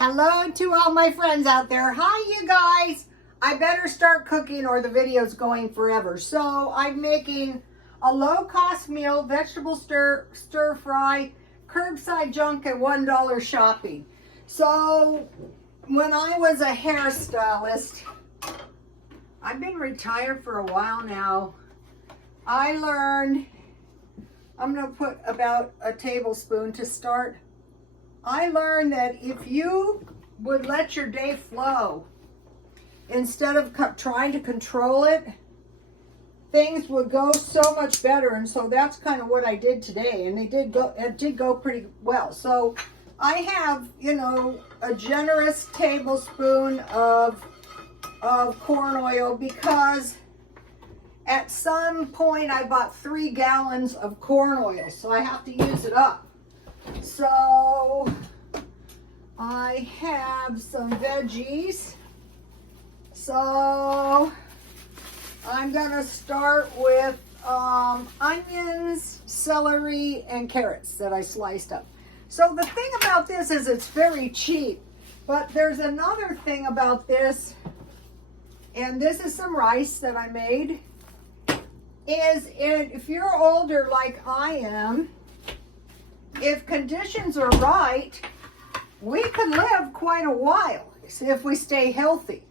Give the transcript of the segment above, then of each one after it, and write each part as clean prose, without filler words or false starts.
Hello to all my friends out there. Hi, you guys. I better start cooking or the video's going forever. So I'm making a low-cost meal, vegetable stir fry, curbside junk at $1 shopping. So when I was a hairstylist, I've been retired for a while now. I learned, I'm going to put about a tablespoon to start. I learned that if you would let your day flow instead of trying to control it, things would go so much better. And so that's kind of what I did today, and it did go pretty well. So I have, a generous tablespoon of corn oil because at some point I bought 3 gallons of corn oil, so I have to use it up. So I have some veggies. So I'm gonna start with onions, celery, and carrots that I sliced up. So the thing about this is it's very cheap, but there's another thing about this, and this is some rice that I made, if you're older like I am, if conditions are right, we can live quite a while if we stay healthy.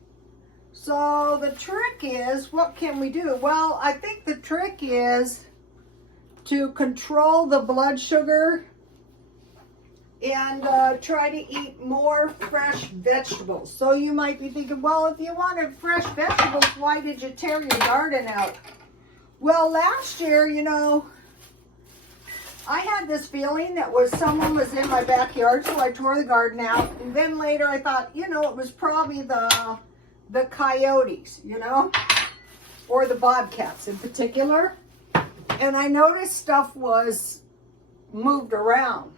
So the trick is, what can we do? Well, I think the trick is to control the blood sugar and try to eat more fresh vegetables. So you might be thinking, well, if you wanted fresh vegetables, why did you tear your garden out? Well, last year, I had this feeling that someone was in my backyard, so I tore the garden out. And then later I thought, it was probably the coyotes, or the bobcats in particular. And I noticed stuff was moved around.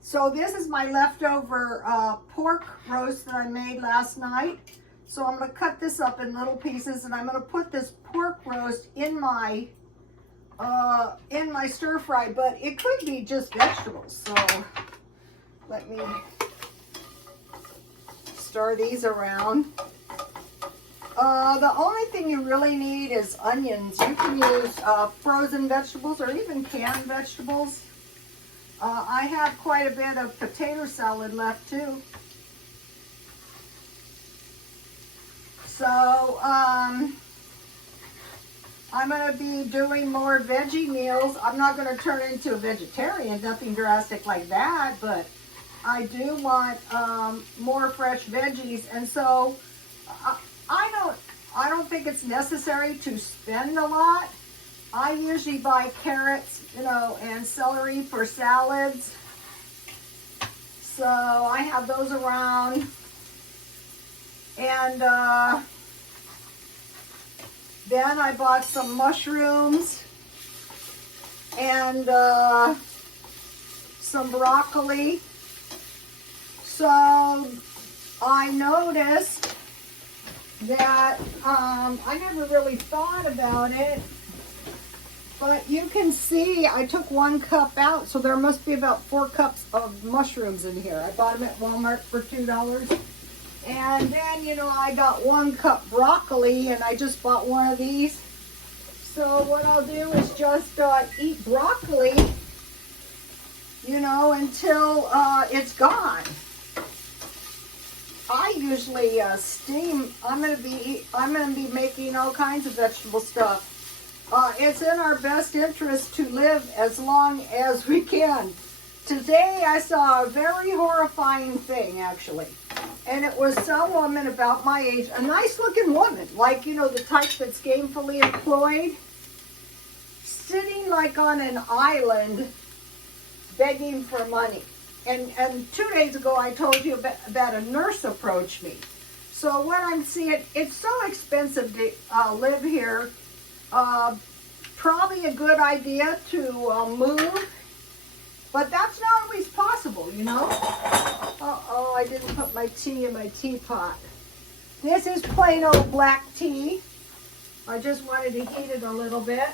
So this is my leftover pork roast that I made last night. So I'm going to cut this up in little pieces, and I'm going to put this pork roast in my stir fry, but it could be just vegetables. So let me stir these around. The only thing you really need is onions. You can use frozen vegetables or even canned vegetables. I have quite a bit of potato salad left too. So I'm going to be doing more veggie meals. I'm not going to turn into a vegetarian, nothing drastic like that, but I do want more fresh veggies. And so I don't think it's necessary to spend a lot. I usually buy carrots, and celery for salads. So I have those around. And then I bought some mushrooms and some broccoli. So I noticed that I never really thought about it, but you can see I took 1 cup out, so there must be about 4 cups of mushrooms in here. I bought them at Walmart for $2. And then, I got 1 cup broccoli, and I just bought one of these. So what I'll do is just eat broccoli, until it's gone. I usually steam. I'm gonna be making all kinds of vegetable stuff. It's in our best interest to live as long as we can. Today I saw a very horrifying thing, actually. And it was some woman about my age, a nice looking woman, like, the type that's gainfully employed, sitting like on an island begging for money. And 2 days ago I told you about a nurse approached me. So what I'm seeing, it's so expensive to live here. Probably a good idea to move. But that's not always possible, Uh-oh, I didn't put my tea in my teapot. This is plain old black tea. I just wanted to heat it a little bit.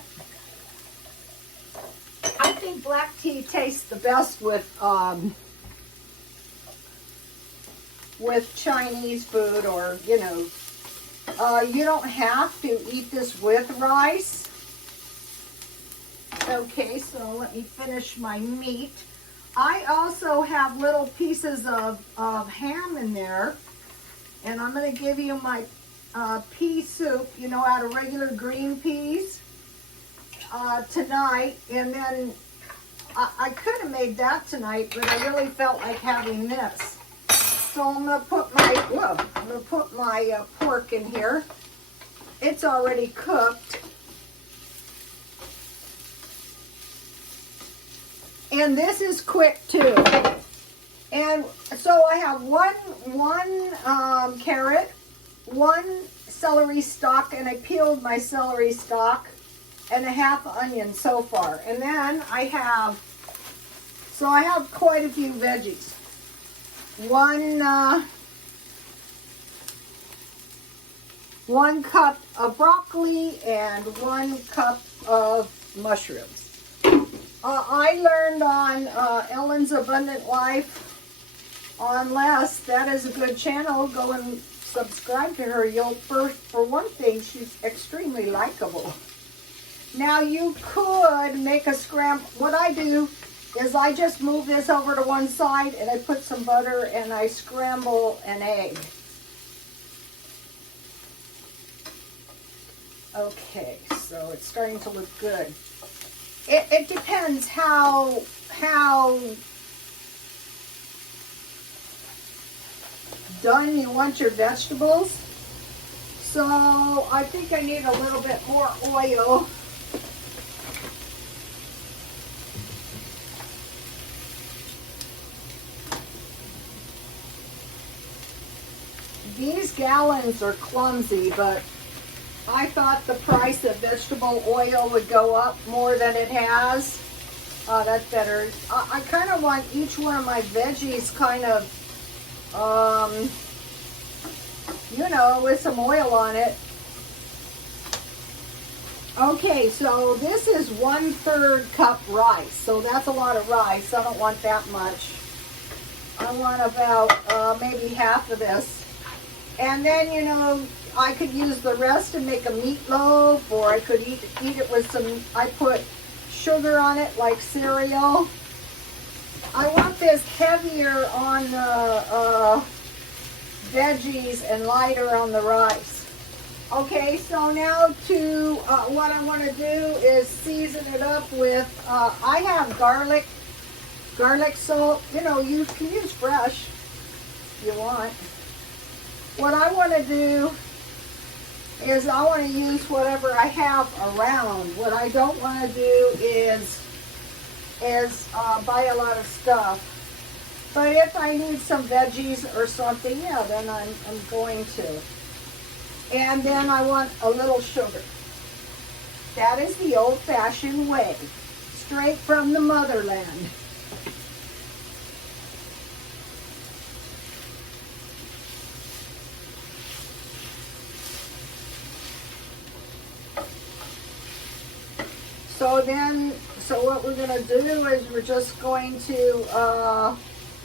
I think black tea tastes the best with with Chinese food, or, you know, you don't have to eat this with rice. Okay, so let me finish my meat. I also have little pieces of ham in there, and I'm going to give you my pea soup, you know, out of regular green peas tonight. And then I could have made that tonight, but I really felt like having this. So I'm going to put my pork in here. It's already cooked. And this is quick too. And so I have one carrot, one celery stalk, and I peeled my celery stalk, and a half onion so far. And then I have quite a few veggies. One cup of broccoli and 1 cup of mushrooms. I learned on Ellen's Abundant Life on Les. That is a good channel. Go and subscribe to her. For one thing, she's extremely likable. Now you could make a scramble. What I do is I just move this over to one side and I put some butter and I scramble an egg. Okay, so it's starting to look good. It depends how done you want your vegetables. So I think I need a little bit more oil. These gallons are clumsy, but I thought the price of vegetable oil would go up more than it has. That's better. I kind of want each one of my veggies kind of, you know, with some oil on it. Okay, so this is 1/3 cup rice. So that's a lot of rice. I don't want that much. I want about maybe half of this. And then, you know, I could use the rest to make a meatloaf, or I could eat it with some, I put sugar on it like cereal. I want this heavier on the veggies and lighter on the rice. Okay, so now what I want to do is season it up with, I have garlic salt. You know, you can use fresh if you want. What I want to do is I want to use whatever I have around. What I don't want to do is buy a lot of stuff. But if I need some veggies or something, yeah, then I'm going to. And then I want a little sugar. That is the old-fashioned way, straight from the motherland. So what we're going to do is we're just going to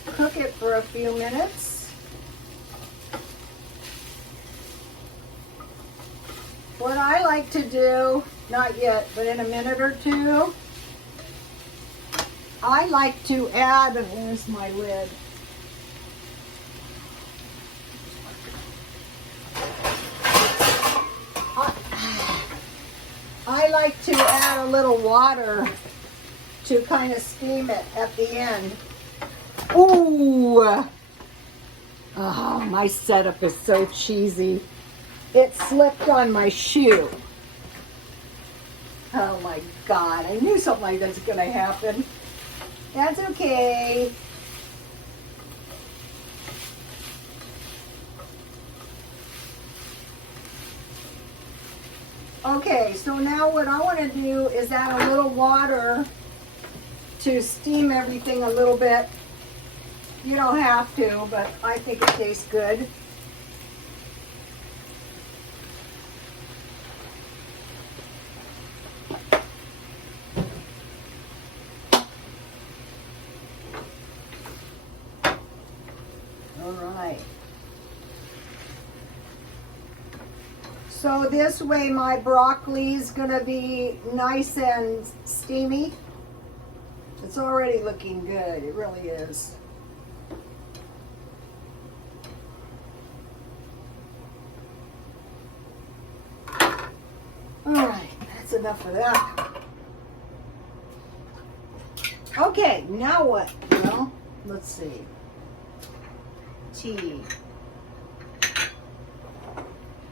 cook it for a few minutes. What I like to do, not yet, but in a minute or two, I like to add, where's my lid? I like to add a little water to kind of steam it at the end. Ooh! Oh, my setup is so cheesy. It slipped on my shoe. Oh my God, I knew something like that's going to happen. That's okay. Okay, so now what I want to do is add a little water to steam everything a little bit. You don't have to, but I think it tastes good. All right. So this way my broccoli is gonna be nice and steamy. It's already looking good, it really is. All right, that's enough of that. Okay, now what? Well, let's see. Tea.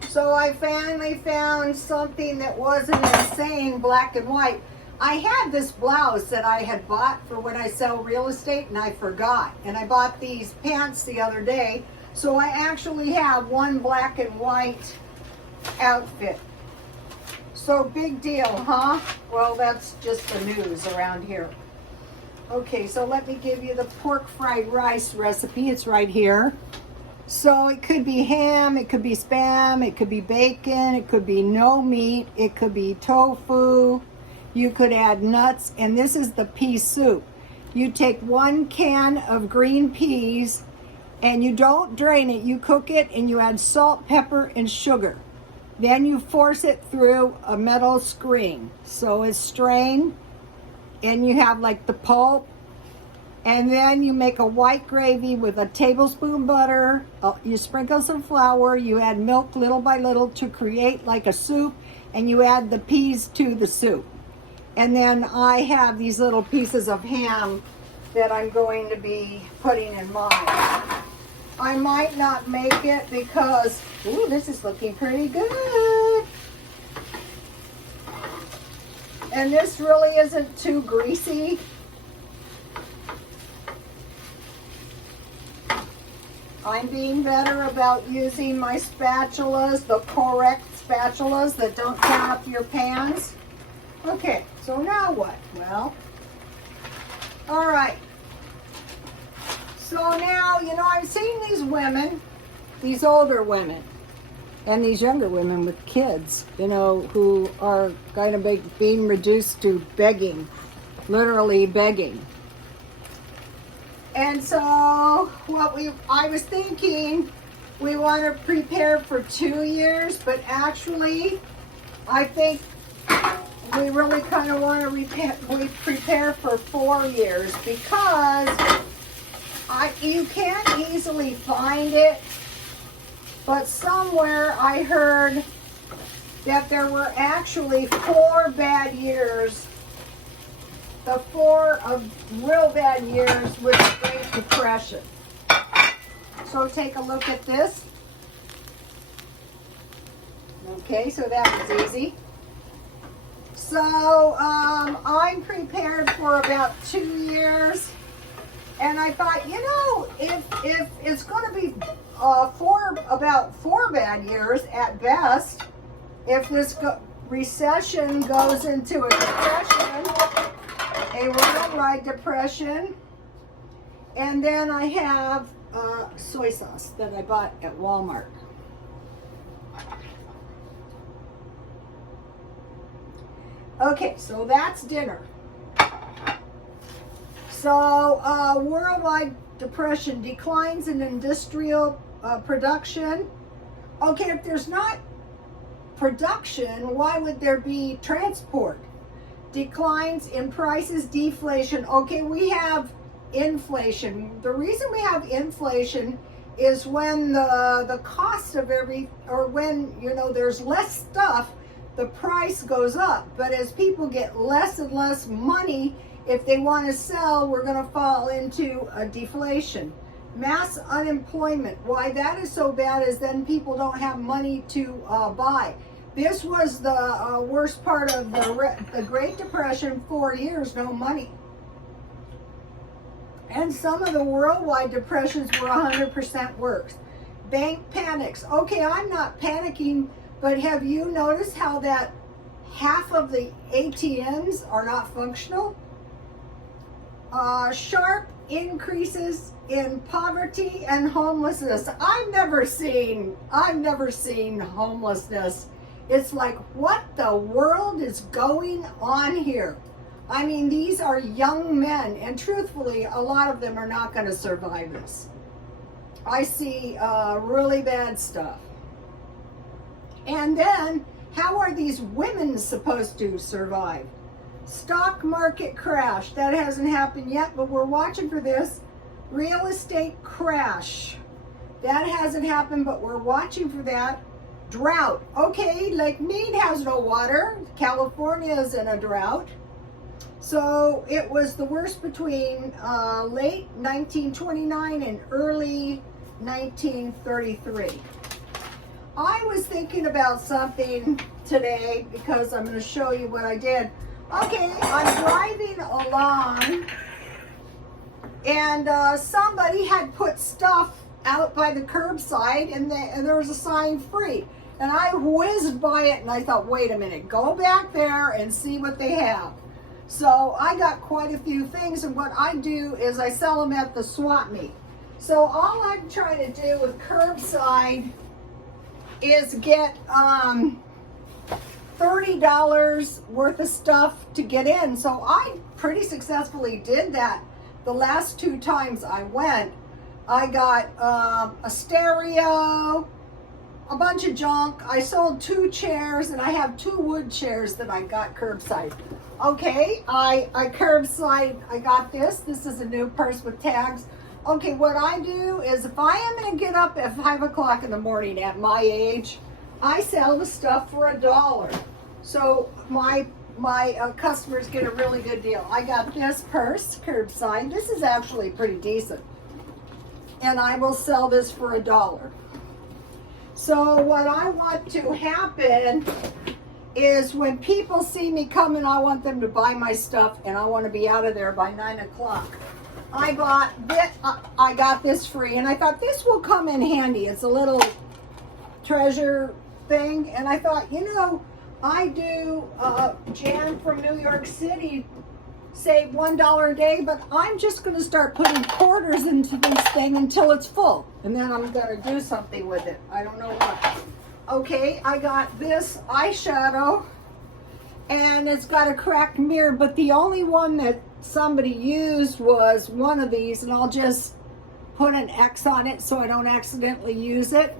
So I finally found something that wasn't insane black and white. I had this blouse that I had bought for when I sell real estate and I forgot. And I bought these pants the other day. So I actually have one black and white outfit. So big deal, huh? Well, that's just the news around here. Okay, so let me give you the pork fried rice recipe. It's right here. So it could be ham, it could be spam, it could be bacon, it could be no meat, it could be tofu. You could add nuts, and this is the pea soup. You take 1 can of green peas and you don't drain it. You cook it and you add salt, pepper, and sugar. Then you force it through a metal screen. So it's strained and you have like the pulp. And then you make a white gravy with a tablespoon butter. You sprinkle some flour. You add milk little by little to create like a soup. And you add the peas to the soup. And then I have these little pieces of ham that I'm going to be putting in mine. I might not make it because, ooh, this is looking pretty good. And this really isn't too greasy. I'm being better about using my spatulas, the correct spatulas that don't tear up your pans. Okay, so now what? Well, all right. So now, you know, I've seen these women, these older women, and these younger women with kids, you know, who are kind of being reduced to begging, literally begging. And so I was thinking we want to prepare for 2 years, but actually I think we really kind of want to prepare for 4 years because you can't easily find it, but somewhere I heard that there were actually 4 bad years. The 4 of real bad years was the Great Depression. So take a look at this. Okay, so that was easy. So I'm prepared for about 2 years. And I thought, you know, if it's going to be about 4 bad years at best, if this recession goes into a depression, a worldwide depression, and then I have soy sauce that I bought at Walmart. Okay, so that's dinner. So worldwide depression, declines in industrial production. Okay, if there's not production, why would there be transport? Declines in prices, deflation. Okay, we have inflation. The reason we have inflation is when the cost of when, you know, there's less stuff, the price goes up. But as people get less and less money, if they want to sell, we're going to fall into a deflation. Mass unemployment. Why that is so bad is then people don't have money to buy. This was the worst part of the Great Depression, 4 years, no money. And some of the worldwide depressions were 100% worse. Bank panics. Okay, I'm not panicking, but have you noticed how that half of the ATMs are not functional? Sharp increases in poverty and homelessness. I've never seen homelessness. It's like, what the world is going on here? I mean, these are young men, and truthfully, a lot of them are not going to survive this. I see really bad stuff. And then, how are these women supposed to survive? Stock market crash. That hasn't happened yet, but we're watching for this. Real estate crash. That hasn't happened, but we're watching for that. Drought. Okay, Lake Mead has no water. California is in a drought. So it was the worst between late 1929 and early 1933. I was thinking about something today because I'm going to show you what I did. Okay, I'm driving along and somebody had put stuff out by the curbside and there was a sign free. And I whizzed by it and I thought, wait a minute, go back there and see what they have. So I got quite a few things, and what I do is I sell them at the swap meet. So all I'm trying to do with curbside is get $30 worth of stuff to get in. So I pretty successfully did that the last 2 times I went. I got a stereo, a bunch of junk. I sold 2 chairs, and I have 2 wood chairs that I got curbside. Okay, I curbside, I got this. This is a new purse with tags. Okay, what I do is if I am going to get up at 5 o'clock in the morning at my age, I sell the stuff for $1. So my customers get a really good deal. I got this purse curbside. This is actually pretty decent. And I will sell this for $1. So what I want to happen is when people see me coming, I want them to buy my stuff, and I want to be out of there by 9 o'clock. I got this free, and I thought this will come in handy. It's a little treasure thing, and I thought, you know, I do Jan from New York City save $1 a day, but I'm just going to start putting quarters into this thing until it's full, and then I'm going to do something with it. I don't know what. Okay, I got this eyeshadow, and it's got a cracked mirror, but the only one that somebody used was one of these, and I'll just put an X on it so I don't accidentally use it.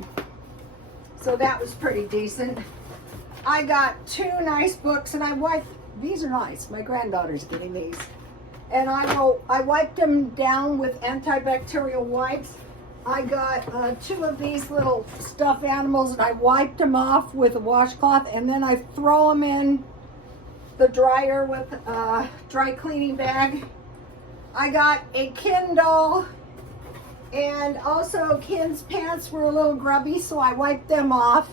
So that was pretty decent. I got 2 nice books, and I wiped, these are nice, my granddaughter's getting these. And I wiped them down with antibacterial wipes. I got 2 of these little stuffed animals, and I wiped them off with a washcloth, and then I throw them in the dryer with a dry cleaning bag. I got a Ken doll, and also Ken's pants were a little grubby, so I wiped them off,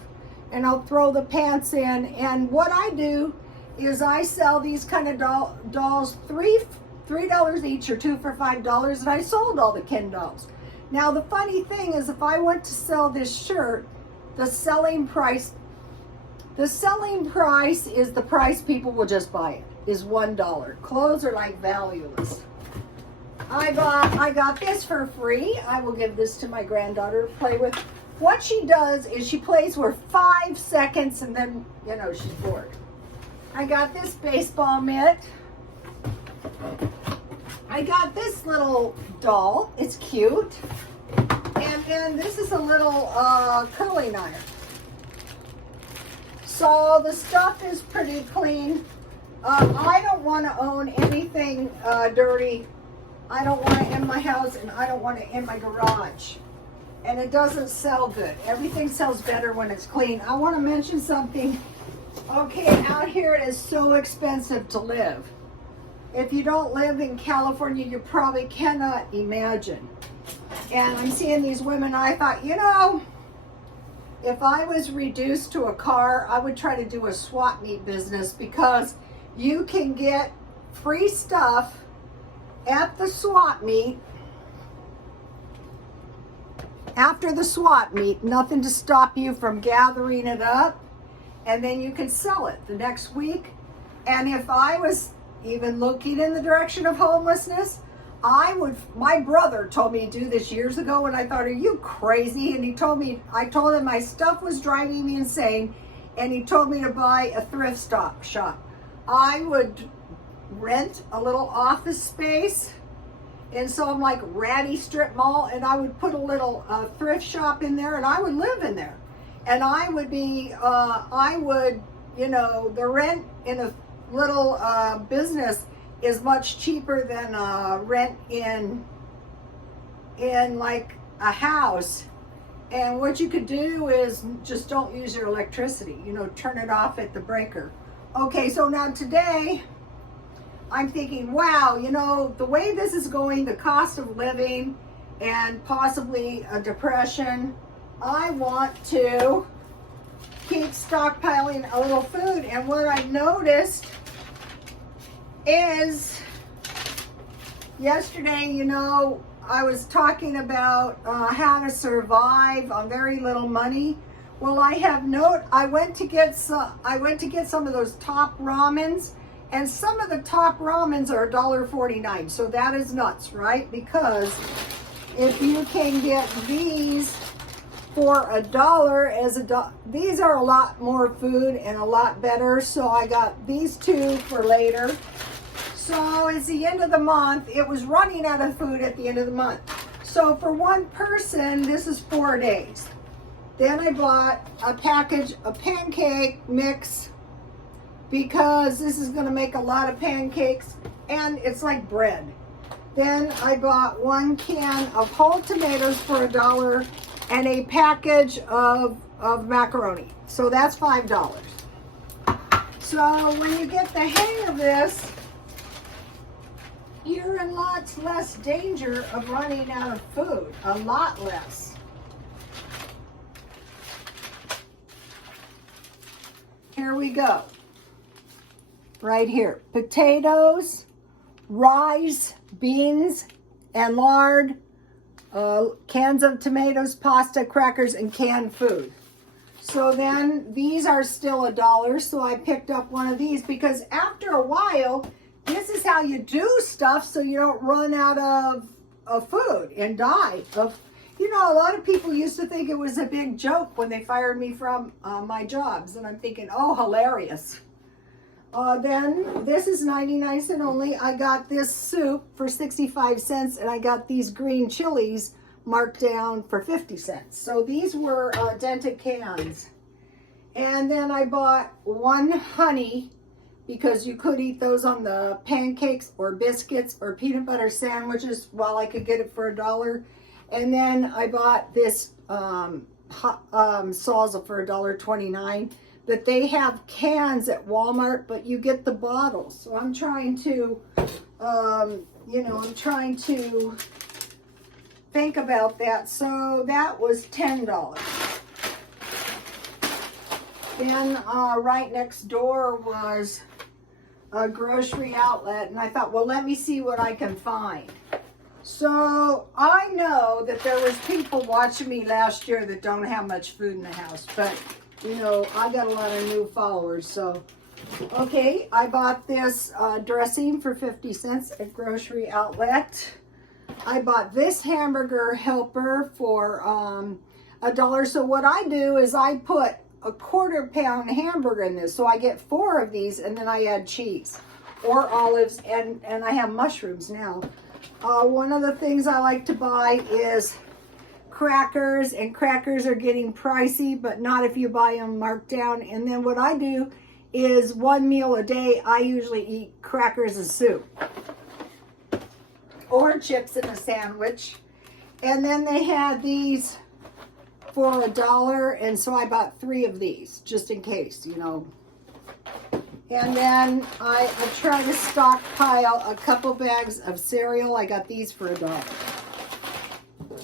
and I'll throw the pants in. And what I do is I sell these kind of dolls $3 each or 2 for $5, and I sold all the Ken dolls. Now the funny thing is, if I went to sell this shirt, the selling price is the price people will just buy it, is $1. Clothes are like valueless. I got this for free. I will give this to my granddaughter to play with. What she does is she plays for 5 seconds and then, you know, she's bored. I got this baseball mitt. I got this little doll. It's cute. And then this is a little curling iron. So the stuff is pretty clean. I don't want to own anything dirty. I don't want it in my house, and I don't want it in my garage. And it doesn't sell good. Everything sells better when it's clean. I want to mention something. Okay, out here it is so expensive to live. If you don't live in California, you probably cannot imagine. And I'm seeing these women, I thought, you know, if I was reduced to a car, I would try to do a swap meet business, because you can get free stuff at the swap meet. After the swap meet, nothing to stop you from gathering it up, and then you can sell it the next week. And if I was even looking in the direction of homelessness, my brother told me to do this years ago, and I thought, are you crazy? And I told him my stuff was driving me insane, and he told me to buy a thrift shop. I would rent a little office space in some like ratty strip mall, and I would put a little thrift shop in there, and I would live in there. And I would be, you know, the rent in a little business is much cheaper than rent in like a house. And what you could do is just don't use your electricity, you know, turn it off at the breaker. Okay, so now today I'm thinking, wow, you know, the way this is going, the cost of living and possibly a depression, I want to keep stockpiling a little food. And what I noticed is yesterday, you know, I was talking about how to survive on very little money. Well, I went to get some of those top ramens, and some of the top ramens are $1.49. So that is nuts, right? Because if you can get these for $1 these are a lot more food and a lot better. So I got these two for later. So it's the end of the month. It was running out of food at the end of the month. So for one person, this is 4 days. Then I bought a package of pancake mix because this is going to make a lot of pancakes and it's like bread. Then I bought 1 can of whole tomatoes for $1 and a package of macaroni. So that's $5. So when you get the hang of this, you're in lots less danger of running out of food, a lot less. Here we go. Right here, potatoes, rice, beans, and lard, cans of tomatoes, pasta, crackers, and canned food. So then these are still $1, so I picked up one of these because after a while, this is how you do stuff so you don't run out of food and die of, you know, a lot of people used to think it was a big joke when they fired me from my jobs, and I'm thinking, oh, hilarious. Then this is 99¢ only. I got this soup for 65 cents, and I got these green chilies marked down for 50 cents. So these were dented cans. And then I bought 1 honey, because you could eat those on the pancakes or biscuits or peanut butter sandwiches while I could get it for $1. And then I bought this salsa for $1.29. But they have cans at Walmart, but you get the bottles. So I'm trying to, you know, I'm trying to think about that. So that was $10. Then right next door was a grocery outlet, and I thought, well, let me see what I can find. So I know that there was people watching me last year that don't have much food in the house, but you know, I got a lot of new followers. So okay, I bought this dressing for 50 cents at grocery outlet. I bought this hamburger helper for $1. So what I do is I put a 1/4 pound hamburger in this, so I get 4 of these, and then I add cheese or olives, and I have mushrooms now. One of the things I like to buy is crackers, and crackers are getting pricey, but not if you buy them marked down. And then what I do is 1 meal a day, I usually eat crackers and soup or chips in a sandwich. And then they had these for $1, and so I bought 3 of these just in case, you know. And then I try to stockpile a couple bags of cereal. I got these for $1.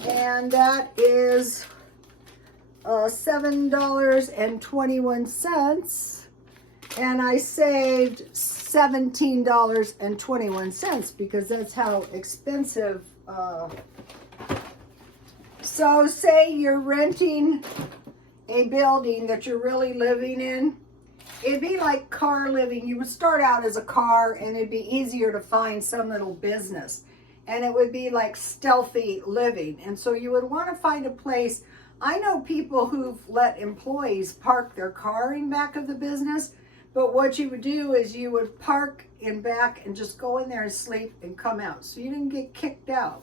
And that is $7.21. And I saved $17.21 because that's how expensive. So say you're renting a building that you're really living in. It'd be like car living. You would start out as a car, and it'd be easier to find some little business. And it would be like stealthy living. And so you would want to find a place. I know people who've let employees park their car in back of the business. But what you would do is you would park in back and just go in there and sleep and come out. So you didn't get kicked out.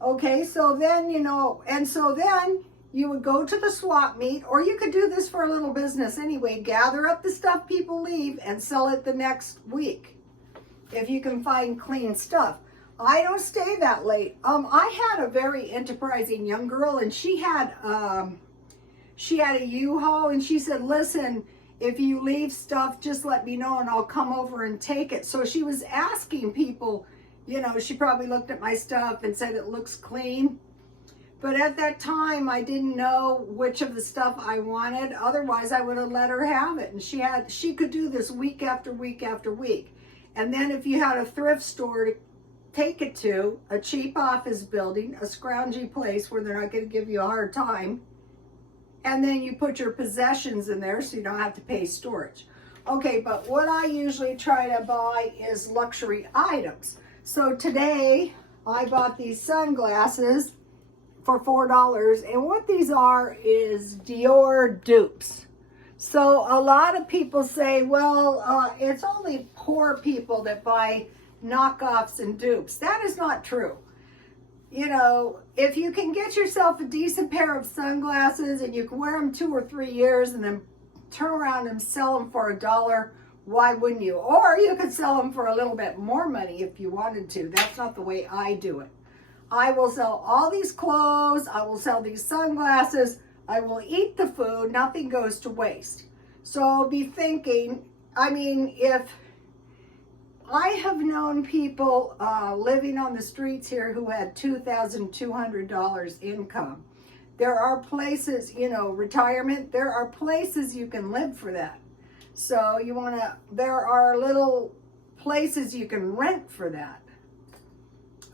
Okay, so then, you know, and so then you would go to the swap meet, or you could do this for a little business anyway, gather up the stuff people leave and sell it the next week if you can find clean stuff. I don't stay that late. I had a very enterprising young girl, and she had a U-Haul, and she said, listen, if you leave stuff, just let me know and I'll come over and take it. So she was asking people, you know, she probably looked at my stuff and said it looks clean. But at that time, I didn't know which of the stuff I wanted. Otherwise, I would have let her have it. And she could do this week after week after week. And then if you had a thrift store to take it to, a cheap office building, a scroungy place where they're not going to give you a hard time, and then you put your possessions in there so you don't have to pay storage. Okay, but what I usually try to buy is luxury items. So today, I bought these sunglasses for $4, and what these are is Dior dupes. So a lot of people say, well, it's only poor people that buy knockoffs and dupes. That is not true. You know, if you can get yourself a decent pair of sunglasses and you can wear them 2 or 3 years and then turn around and sell them for $1, why wouldn't you? Or you could sell them for a little bit more money if you wanted to. That's not the way I do it. I will sell all these clothes. I will sell these sunglasses. I will eat the food. Nothing goes to waste. So I'll be thinking, I mean, if I have known people living on the streets here who had $2,200 income. There are places, you know, retirement, there are places you can live for that. So there are little places you can rent for that.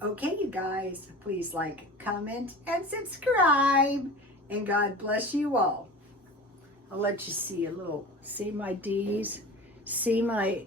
Okay, you guys, please like, comment, and subscribe. And God bless you all. I'll let you see see my D's, see my